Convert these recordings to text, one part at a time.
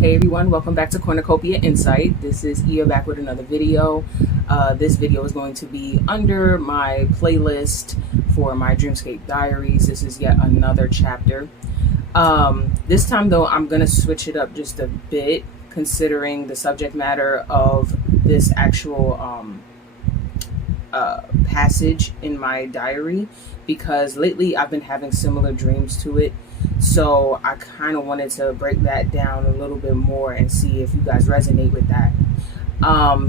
Hey everyone, welcome back to Cornucopia Insight. This is Ia back with another video. This video is going to be under my playlist for my Dreamscape Diaries. This is yet another chapter. This time though, I'm going to switch it up just a bit considering the subject matter of this actual passage in my diary, because lately I've been having similar dreams to it. So I kind of wanted to break that down a little bit more and see if you guys resonate with that.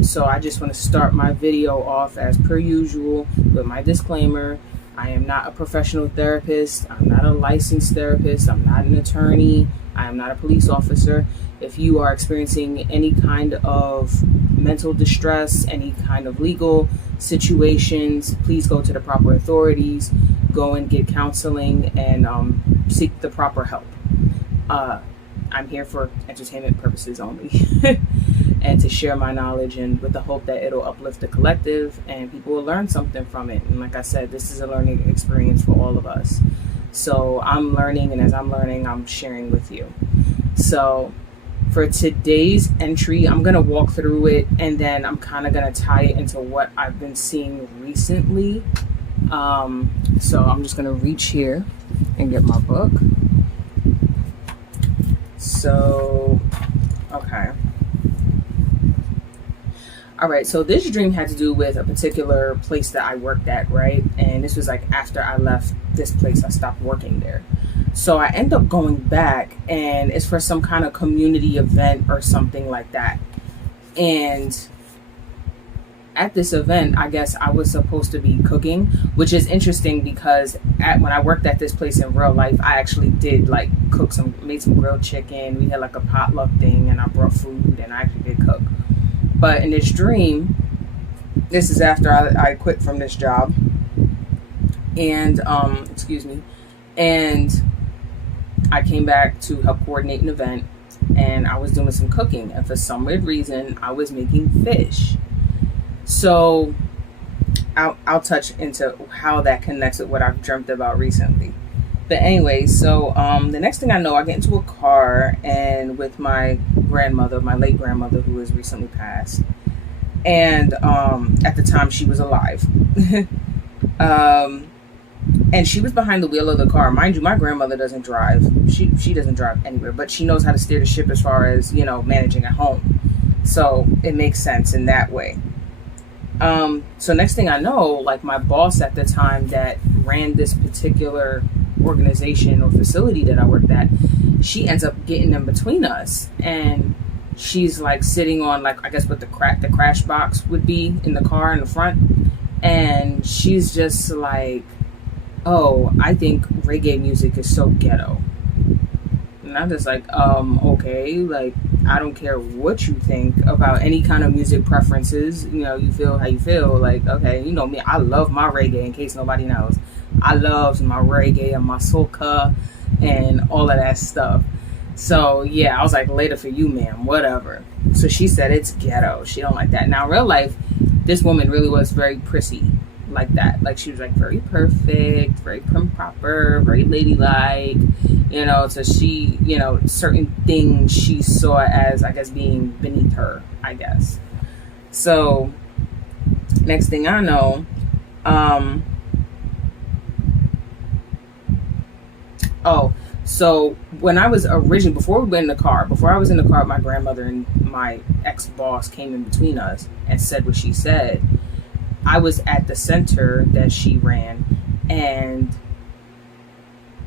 So I just want to start my video off as per usual with my disclaimer. I am not a professional therapist. I'm not a licensed therapist. I'm not an attorney. I am not a police officer. If you are experiencing any kind of mental distress, any kind of legal situations, please go to the proper authorities, go and get counseling, and seek the proper help. I'm here for entertainment purposes only and to share my knowledge, and with the hope that it'll uplift the collective and people will learn something from it. And like I said, this is a learning experience for all of us. So I'm learning, and as I'm learning, I'm sharing with you. So for today's entry, I'm going to walk through it, and then I'm kind of going to tie it into what I've been seeing recently. So I'm just going to reach here and get my book. So, okay. All right, so this dream had to do with a particular place that I worked at, right? And this was like after I left this place, I stopped working there. So I end up going back, and it's for some kind of community event or something like that. And at this event, I guess I was supposed to be cooking, which is interesting because when I worked at this place in real life, I actually did like made some grilled chicken. We had like a potluck thing, and I brought food, and I actually did cook. But in this dream, this is after I quit from this job, and and I came back to help coordinate an event, and I was doing some cooking, and for some weird reason, I was making fish. So I'll touch into how that connects with what I've dreamt about recently. But anyway, so the next thing I know, I get into a car and with my grandmother, my late grandmother, who has recently passed. And at the time she was alive. And she was behind the wheel of the car. Mind you, my grandmother doesn't drive. She doesn't drive anywhere, but she knows how to steer the ship as far as, you know, managing at home. So it makes sense in that way. So next thing I know, like my boss at the time that ran this particular organization or facility that I worked at, she ends up getting in between us, and she's like sitting on, like, I guess what the crash box would be in the car in the front, and she's just like, oh, I think reggae music is so ghetto. And I'm just like, okay, like, I don't care what you think about any kind of music preferences. You know, you feel how you feel. Like, okay, you know me, I love my reggae, in case nobody knows. I love my reggae and my soca and all of that stuff. So, yeah, I was like, later for you, ma'am, whatever. So she said it's ghetto. She don't like that. Now, in real life, this woman really was very prissy like that. Like, she was like very perfect, very prim proper, very ladylike, you know. So she, you know, certain things she saw as, I guess, being beneath her, I guess. So next thing I know, so when I was originally, before I was in the car with my grandmother, and my ex-boss came in between us and said what she said, I was at the center that she ran, and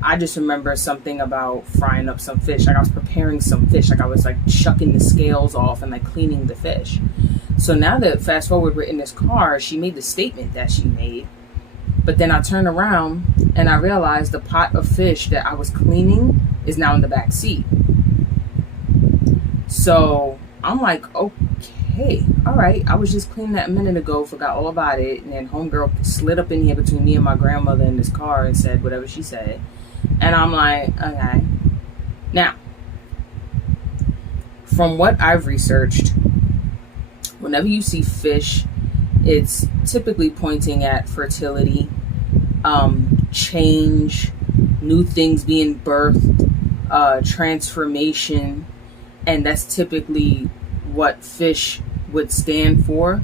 I just remember something about frying up some fish. Like, I was preparing some fish. Like, I was like shucking the scales off and like cleaning the fish. So now that fast forward, we're in this car, she made the statement that she made. But then I turned around and I realized the pot of fish that I was cleaning is now in the back seat. So I'm like, okay, all right. I was just cleaning that a minute ago, forgot all about it. And then homegirl slid up in here between me and my grandmother in this car and said whatever she said. And I'm like, okay. Now, from what I've researched, whenever you see fish, it's typically pointing at fertility, change, new things being birthed, transformation, and that's typically what fish would stand for.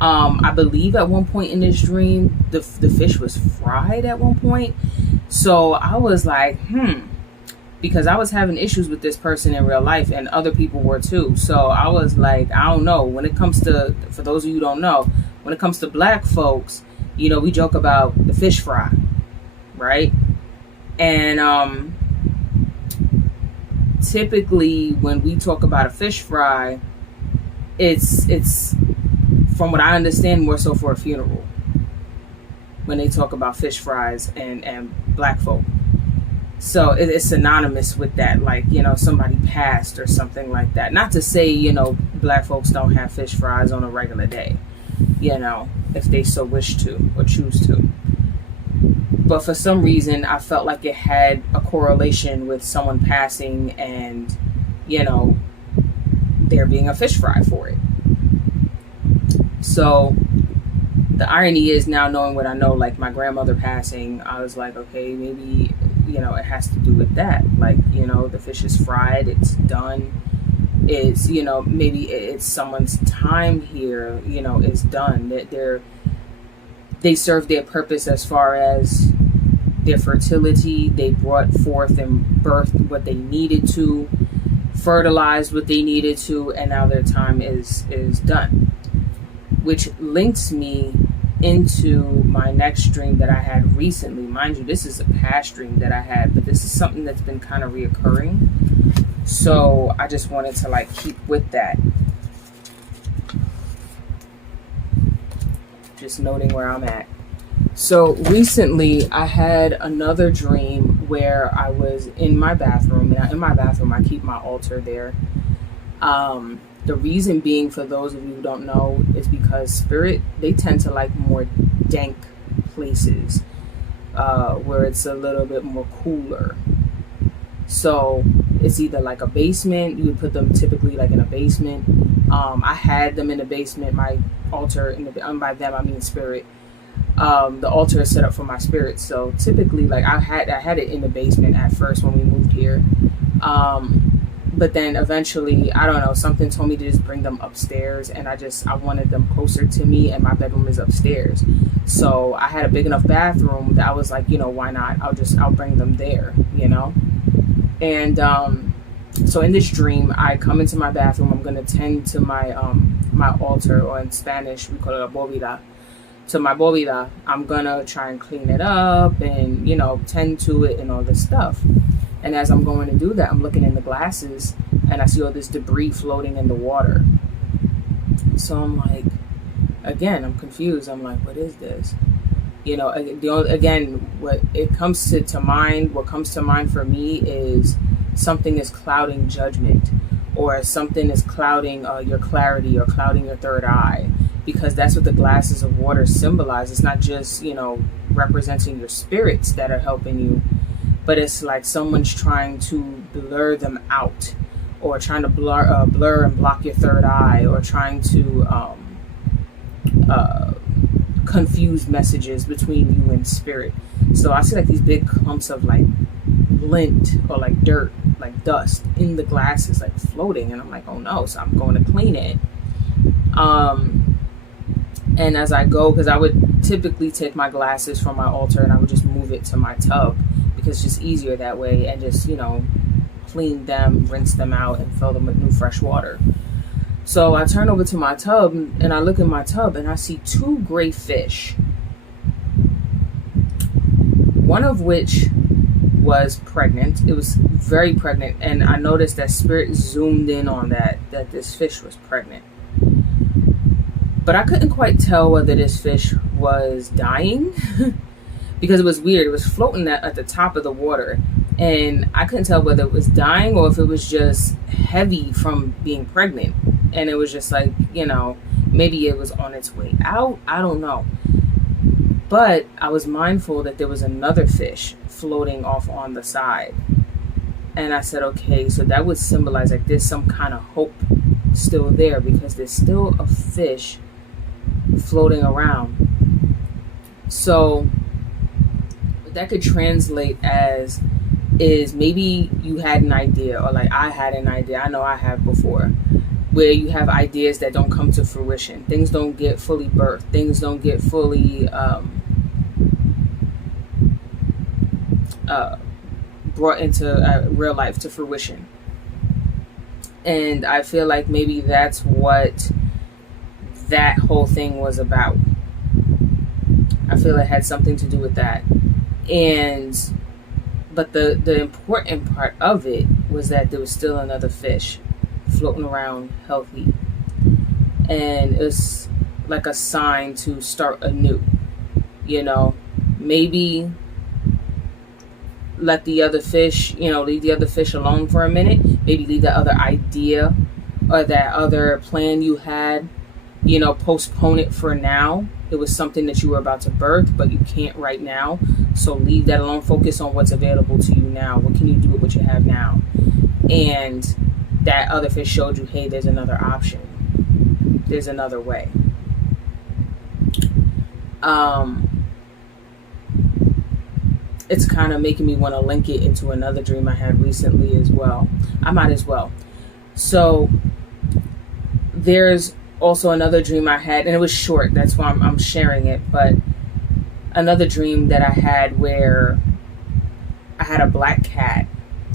I believe at one point in this dream, the fish was fried at one point. So I was like, because I was having issues with this person in real life, and other people were too. So I was like, I don't know. When it comes to, for those of you who don't know, when it comes to black folks, you know, we joke about the fish fry, right? And typically when we talk about a fish fry, it's from what I understand, more so for a funeral. When they talk about fish fries and black folk. So it's synonymous with that, like, you know, somebody passed or something like that. Not to say, you know, black folks don't have fish fries on a regular day, you know, if they so wish to or choose to. But for some reason, I felt like it had a correlation with someone passing and, you know, there being a fish fry for it. So the irony is, now knowing what I know, like my grandmother passing, I was like, okay, maybe, you know, it has to do with that. Like, you know, the fish is fried, it's done. It's, you know, maybe it's someone's time here, you know, it's done. They served their purpose as far as their fertility. They brought forth and birthed what they needed to, fertilized what they needed to, and now their time is done. Which links me into my next dream that I had recently. Mind you, this is a past dream that I had, but this is something that's been kind of reoccurring. So I just wanted to like keep with that. Just noting where I'm at. So recently I had another dream where I was in my bathroom. And in my bathroom, I keep my altar there. The reason being, for those of you who don't know, is because spirit, they tend to like more dank places where it's a little bit more cooler. So it's either like a basement. You would put them typically like in a basement. I had them in the basement. My altar, by them I mean spirit. The altar is set up for my spirit. So typically, like I had it in the basement at first when we moved here. But then eventually, I don't know, something told me to just bring them upstairs, and I wanted them closer to me, and my bedroom is upstairs. So I had a big enough bathroom that I was like, you know, why not? I'll bring them there, you know? And so in this dream, I come into my bathroom. I'm going to tend to my my altar, or in Spanish, we call it a bóveda. So my bóveda, I'm going to try and clean it up and, you know, tend to it and all this stuff. And as I'm going to do that, I'm looking in the glasses and I see all this debris floating in the water. So I'm like, again, I'm confused. I'm like, what is this? You know, again, what comes to mind for me is something is clouding judgment, or something is clouding your clarity, or clouding your third eye, because that's what the glasses of water symbolize. It's not just, you know, representing your spirits that are helping you, but it's like someone's trying to blur them out, or trying to blur and block your third eye, or trying to confuse messages between you and spirit. So I see like these big clumps of like lint or like dirt, like dust in the glasses, like floating, and I'm like, oh no. So I'm going to clean it. And as I go, because I would typically take my glasses from my altar and I would just move it to my tub, because it's just easier that way, and just, you know, clean them, rinse them out, and fill them with new fresh water. So I turn over to my tub and I look in my tub and I see two gray fish, one of which was pregnant. It was very pregnant, and I noticed that spirit zoomed in on that this fish was pregnant. But I couldn't quite tell whether this fish was dying because it was weird. It was floating at the top of the water, and I couldn't tell whether it was dying or if it was just heavy from being pregnant. And it was just like, you know, maybe it was on its way out. I don't know. But I was mindful that there was another fish floating off on the side. And I said, okay, so that would symbolize like there's some kind of hope still there, because there's still a fish floating around. So that could translate as is maybe you had an idea, or like I had an idea, I know I have before, where you have ideas that don't come to fruition. Things don't get fully birthed. Things don't get fully brought into real life, to fruition. And I feel like maybe that's what that whole thing was about. I feel it had something to do with that. But the important part of it was that there was still another fish floating around healthy. And it's like a sign to start anew. Maybe let the other fish, leave the other fish alone for a minute. Maybe leave that other idea or that other plan you had, postpone it for now. It was something that you were about to birth, but you can't right now. So leave that alone. Focus on what's available to you now. What can you do with what you have now? And that other fish showed you, hey, there's another option. There's another way. It's kind of making me want to link it into another dream I had recently as well. I might as well. So there's also another dream I had, and it was short. That's why I'm sharing it. But another dream that I had where I had a black cat,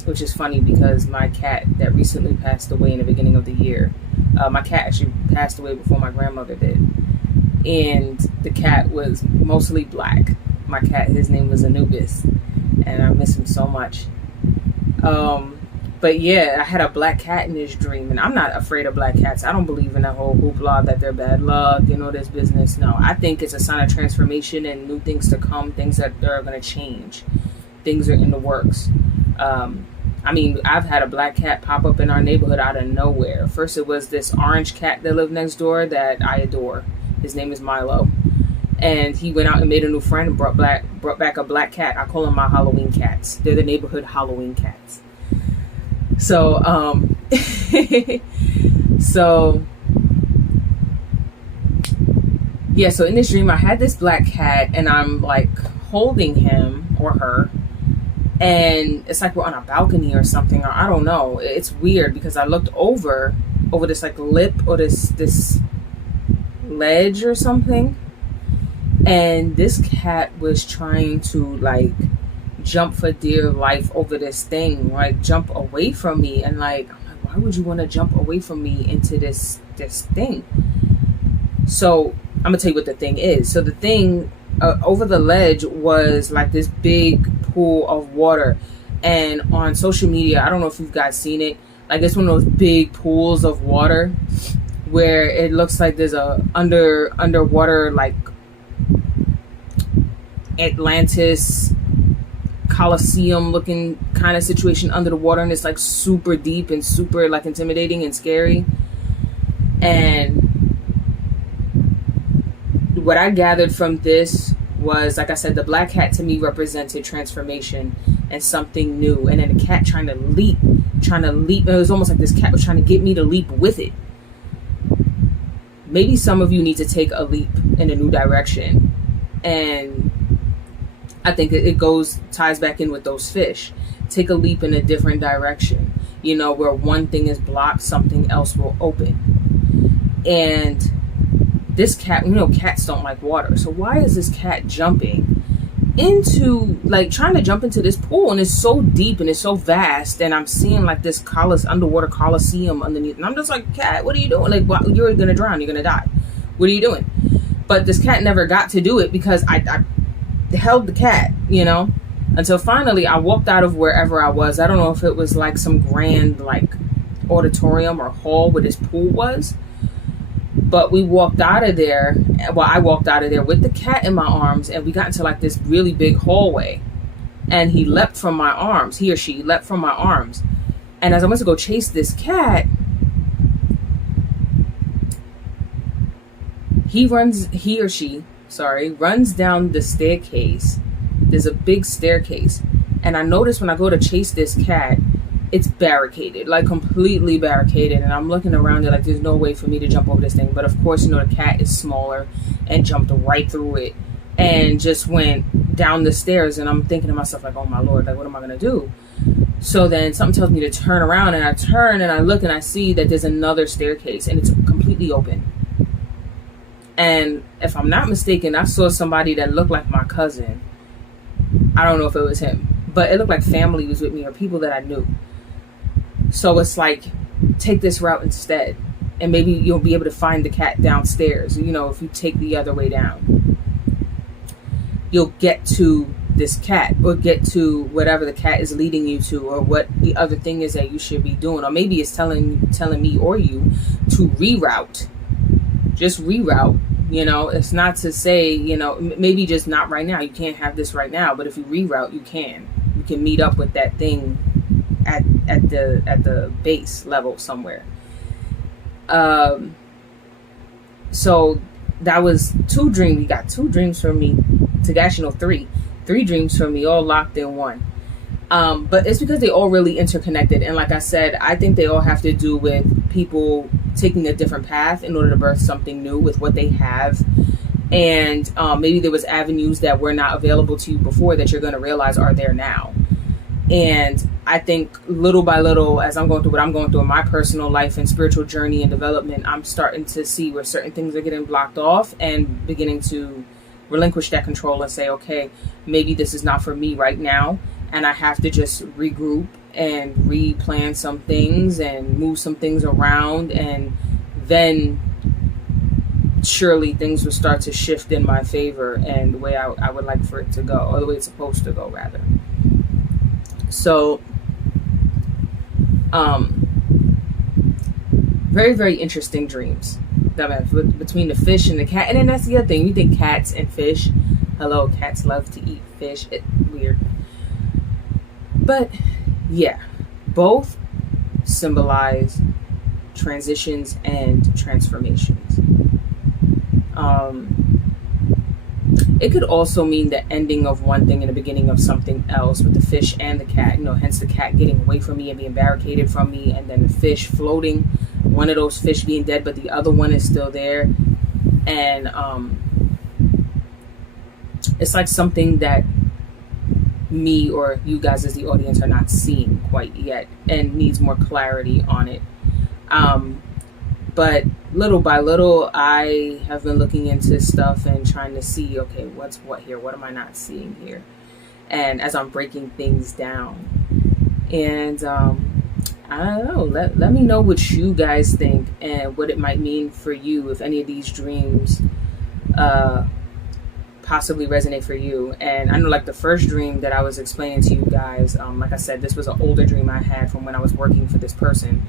which is funny because my cat that recently passed away in the beginning of the year, my cat actually passed away before my grandmother did. And the cat was mostly black. My cat, his name was Anubis, and I miss him so much. But yeah, I had a black cat in this dream, and I'm not afraid of black cats. I don't believe in that whole hoopla that they're bad luck, this business. No, I think it's a sign of transformation and new things to come, things that are going to change. Things are in the works. I've had a black cat pop up in our neighborhood out of nowhere. First, it was this orange cat that lived next door that I adore. His name is Milo. And he went out and made a new friend and brought back a black cat. I call them my Halloween cats. They're the neighborhood Halloween cats. So, so in this dream, I had this black cat, and I'm like holding him or her, and it's like we're on a balcony or something, or I don't know. It's weird because I looked over this like lip or this ledge or something. And this cat was trying to like jump for dear life over this thing, like jump away from me. And like, I'm like, why would you want to jump away from me into this thing? So I'm gonna tell you what the thing is. So the thing over the ledge was like this big pool of water. And on social media, I don't know if you guys seen it, like it's one of those big pools of water where it looks like there's a underwater like Atlantis Colosseum looking kind of situation under the water, and it's like super deep and super like intimidating and scary. And what I gathered from this was, like I said, the black cat to me represented transformation and something new, and then the cat trying to leap. It was almost like this cat was trying to get me to leap with it. Maybe some of you need to take a leap in a new direction, and I think it ties back in with those fish. Take a leap in a different direction. Where one thing is blocked, something else will open. And this cat, cats don't like water. So why is this cat jumping into, like, trying to jump into this pool? And it's so deep and it's so vast. And I'm seeing like this underwater coliseum underneath. And I'm just like, cat, what are you doing? Like, you're going to drown. You're going to die. What are you doing? But this cat never got to do it because I held the cat, until finally I walked out of wherever I was. I don't know if it was like some grand like auditorium or hall where this pool was, but we walked out of there. Well, I walked out of there with the cat in my arms, and we got into like this really big hallway, and he leapt from my arms. He or she leapt from my arms, and as I went to go chase this cat, he or she runs down the staircase. There's a big staircase. And I noticed when I go to chase this cat, it's barricaded, like completely barricaded. And I'm looking around it like there's no way for me to jump over this thing. But of course, the cat is smaller and jumped right through it and just went down the stairs. And I'm thinking to myself, like, oh my Lord, like, what am I going to do? So then something tells me to turn around, and I turn and I look and I see that there's another staircase and it's completely open. And if I'm not mistaken, I saw somebody that looked like my cousin. I don't know if it was him, but it looked like family was with me or people that I knew. So it's like, take this route instead, and maybe you'll be able to find the cat downstairs. You know, if you take the other way down, you'll get to this cat, or get to whatever the cat is leading you to, or what the other thing is that you should be doing. Or maybe it's telling me or you to reroute. Just reroute. You know, it's not to say, you know, maybe just not right now. You can't have this right now, but if you reroute, you can meet up with that thing at the base level somewhere. So that was two dreams. We got two dreams from me. Actually, no, three dreams from me, all locked in one. But it's because they all really interconnected. And like I said, I think they all have to do with people taking a different path in order to birth something new with what they have. And maybe there was avenues that were not available to you before that you're going to realize are there now. And I think little by little, as I'm going through what I'm going through in my personal life and spiritual journey and development, I'm starting to see where certain things are getting blocked off and beginning to relinquish that control and say, okay, maybe this is not for me right now. And I have to just regroup and replan some things and move some things around. And then surely things will start to shift in my favor and the way I would like for it to go, or the way it's supposed to go, rather. So, very, very interesting dreams. Between the fish and the cat. And then that's the other thing. You think cats and fish. Hello, cats love to eat fish. Weird. But yeah, both symbolize transitions and transformations. It could also mean the ending of one thing and the beginning of something else, with the fish and the cat. You know, hence the cat getting away from me and being barricaded from me, and then the fish floating. One of those fish being dead, but the other one is still there. And it's like something that me or you guys as the audience are not seeing quite yet and needs more clarity on it. But little by little, I have been looking into stuff and trying to see, okay, what's what here? What am I not seeing here? And as I'm breaking things down. And I don't know, let me know what you guys think and what it might mean for you, if any of these dreams possibly resonate for you. And I know, like the first dream that I was explaining to you guys, like I said, this was an older dream I had from when I was working for this person.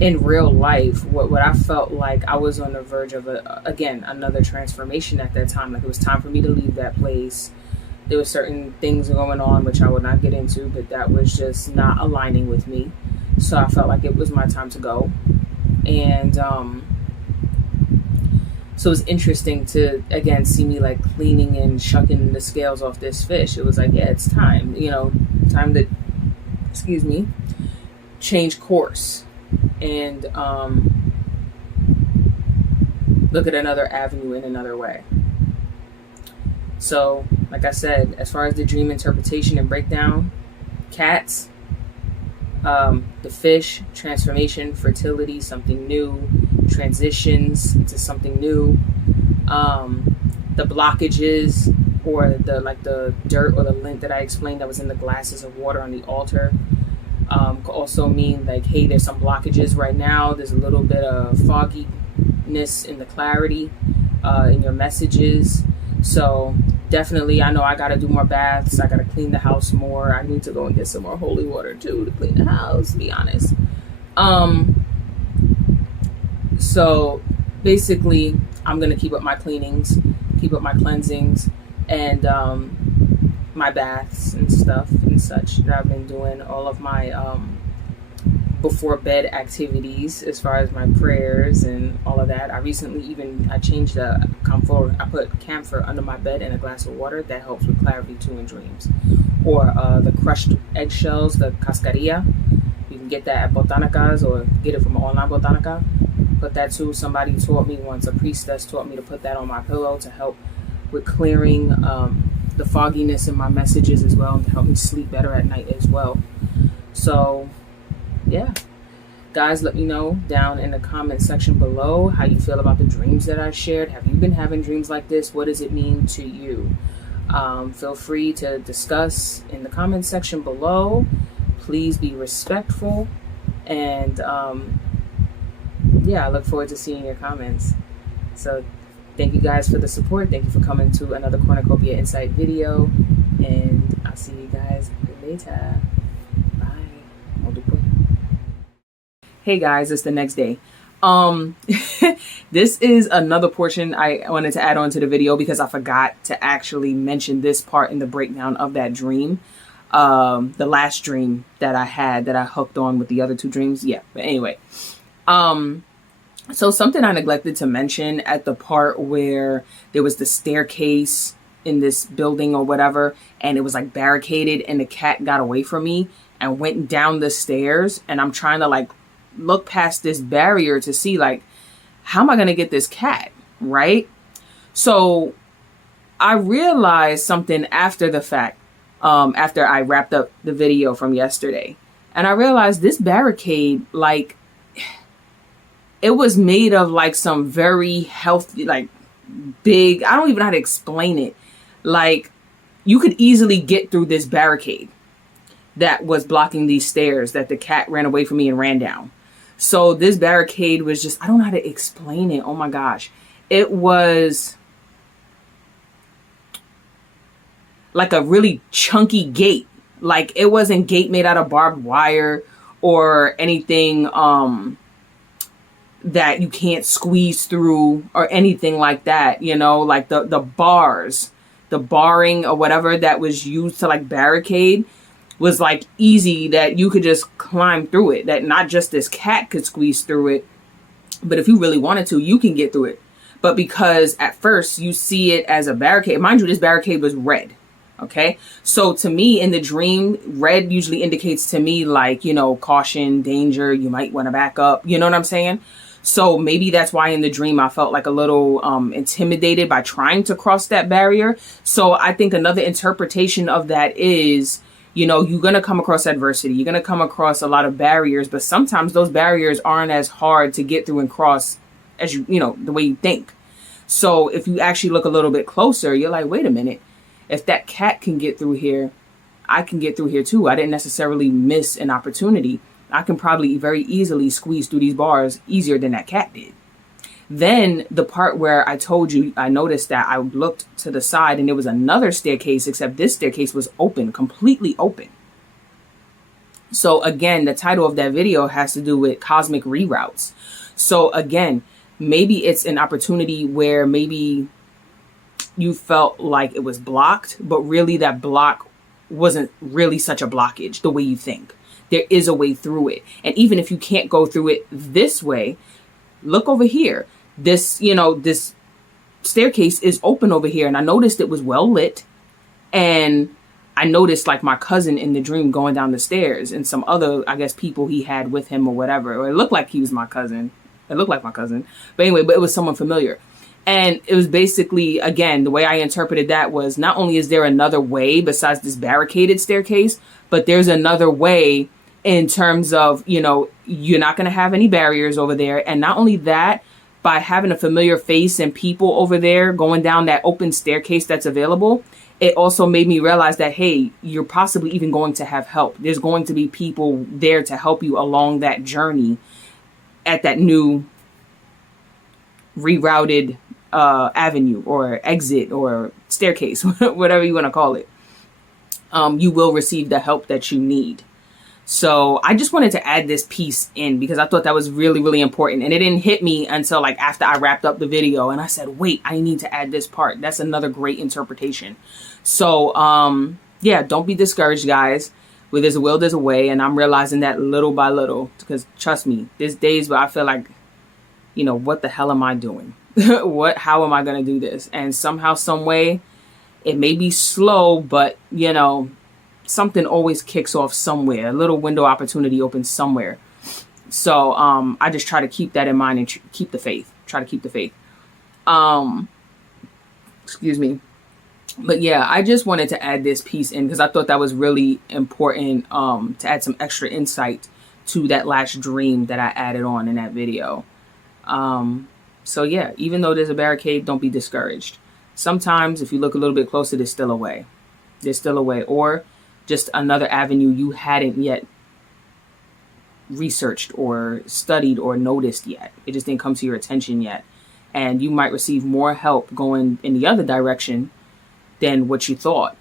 In real life, what I felt like I was on the verge of another transformation at that time. Like it was time for me to leave that place. There were certain things going on which I would not get into, but that was just not aligning with me. So I felt like it was my time to go. And so it was interesting to again see me like cleaning and shucking the scales off this fish. It was like, yeah, it's time, time to change course and look at another avenue in another way. So like I said, as far as the dream interpretation and breakdown, cats, the fish, transformation, fertility, something new, transitions into something new, the blockages or the dirt or the lint that I explained that was in the glasses of water on the altar, could also mean like, hey, there's some blockages right now. There's a little bit of fogginess in the clarity in your messages. So definitely, I know I got to do more baths. I got to clean the house more. I need to go and get some more holy water too to clean the house, to be honest. So basically, I'm going to keep up my cleanings, keep up my cleansings, and my baths and stuff and such that I've been doing. All of my before bed activities as far as my prayers and all of that. I recently I changed the camphor. I put camphor under my bed in a glass of water. That helps with clarity too in dreams. Or the crushed eggshells, the cascarilla. You can get that at Botanica's or get it from an online Botanica. put that too. Somebody taught me once, a priestess taught me to put that on my pillow to help with clearing the fogginess in my messages as well, and to help me sleep better at night as well. So yeah, guys, let me know down in the comment section below how you feel about the dreams that I shared. Have you been having dreams like this? What does it mean to you? Feel free to discuss in the comment section below. Please be respectful, and yeah, I look forward to seeing your comments. So thank you guys for the support. Thank you for coming to another Cornucopia Insight video, and I'll see you guys later. Bye. Modupe. Hey guys, it's the next day. This is another portion I wanted to add on to the video because I forgot to actually mention this part in the breakdown of that dream. The last dream that I had that I hooked on with the other two dreams. Yeah, but anyway. So something I neglected to mention at the part where there was the staircase in this building or whatever, and it was like barricaded, and the cat got away from me and went down the stairs, and I'm trying to like look past this barrier to see like, how am I going to get this cat? Right? So I realized something after the fact, after I wrapped up the video from yesterday, and I realized this barricade, like, it was made of like some very healthy, like big, I don't even know how to explain it. Like, you could easily get through this barricade that was blocking these stairs that the cat ran away from me and ran down. So this barricade was just, I don't know how to explain it. Oh my gosh. It was like a really chunky gate. Like, it wasn't gate made out of barbed wire or anything that you can't squeeze through or anything like that. You know, like the bars, the barring or whatever that was used to like barricade was like easy, that you could just climb through it, that not just this cat could squeeze through it, but if you really wanted to, you can get through it. But because at first you see it as a barricade, mind you, this barricade was red. Okay. So to me in the dream, red usually indicates to me like, you know, caution, danger, you might want to back up. You know what I'm saying? So maybe that's why in the dream I felt like a little intimidated by trying to cross that barrier. So I think another interpretation of that is, you know, you're going to come across adversity. You're going to come across a lot of barriers, but sometimes those barriers aren't as hard to get through and cross as you know, the way you think. So if you actually look a little bit closer, you're like, wait a minute, if that cat can get through here, I can get through here too. I didn't necessarily miss an opportunity. I can probably very easily squeeze through these bars easier than that cat did. Then the part where I told you, I noticed that I looked to the side and there was another staircase, except this staircase was open, completely open. So again, the title of that video has to do with cosmic reroutes. So again, maybe it's an opportunity where maybe you felt like it was blocked, but really that block wasn't really such a blockage the way you think. There is a way through it. And even if you can't go through it this way, look over here. This, you know, this staircase is open over here. And I noticed it was well lit. And I noticed like my cousin in the dream going down the stairs and some other, I guess, people he had with him or whatever. Or it looked like he was my cousin. It looked like my cousin. But anyway, but it was someone familiar. And it was basically, again, the way I interpreted that was not only is there another way besides this barricaded staircase, but there's another way in terms of, you know, you're not going to have any barriers over there. And not only that, by having a familiar face and people over there going down that open staircase that's available, it also made me realize that, hey, you're possibly even going to have help. There's going to be people there to help you along that journey at that new rerouted avenue or exit or staircase, whatever you want to call it. You will receive the help that you need. So I just wanted to add this piece in because I thought that was really, really important. And it didn't hit me until like after I wrapped up the video. And I said, wait, I need to add this part. That's another great interpretation. So yeah, don't be discouraged, guys. Where there's a will, there's a way. And I'm realizing that little by little, because trust me, there's days where I feel like, you know, what the hell am I doing? How am I going to do this? And somehow, some way, it may be slow, but you know, something always kicks off somewhere. A little window opportunity opens somewhere. So I just try to keep that in mind and keep the faith. Try to keep the faith. Excuse me. But yeah, I just wanted to add this piece in because I thought that was really important to add some extra insight to that last dream that I added on in that video. So yeah, even though there's a barricade, don't be discouraged. Sometimes if you look a little bit closer, there's still a way. There's still a way, or just another avenue you hadn't yet researched or studied or noticed yet. It just didn't come to your attention yet. And you might receive more help going in the other direction than what you thought.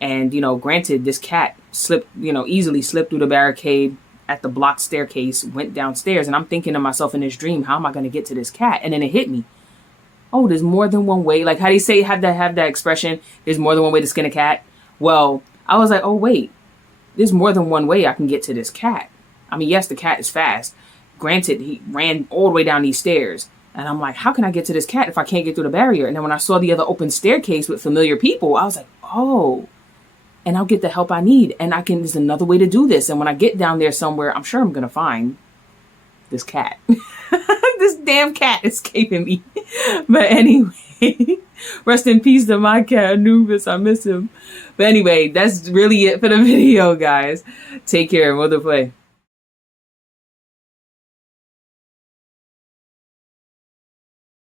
And, you know, granted, this cat slipped, you know, easily slipped through the barricade at the blocked staircase, went downstairs. And I'm thinking to myself in this dream, how am I going to get to this cat? And then it hit me. Oh, there's more than one way. Like how do you say, have that expression, there's more than one way to skin a cat. Well, I was like, oh, wait, there's more than one way I can get to this cat. I mean, yes, the cat is fast. Granted, he ran all the way down these stairs. And I'm like, how can I get to this cat if I can't get through the barrier? And then when I saw the other open staircase with familiar people, I was like, oh, and I'll get the help I need. And there's another way to do this. And when I get down there somewhere, I'm sure I'm going to find this cat. This damn cat escaping me. But anyway, rest in peace to my cat, Anubis. I miss him. But anyway, that's really it for the video, guys. Take care. Mother play.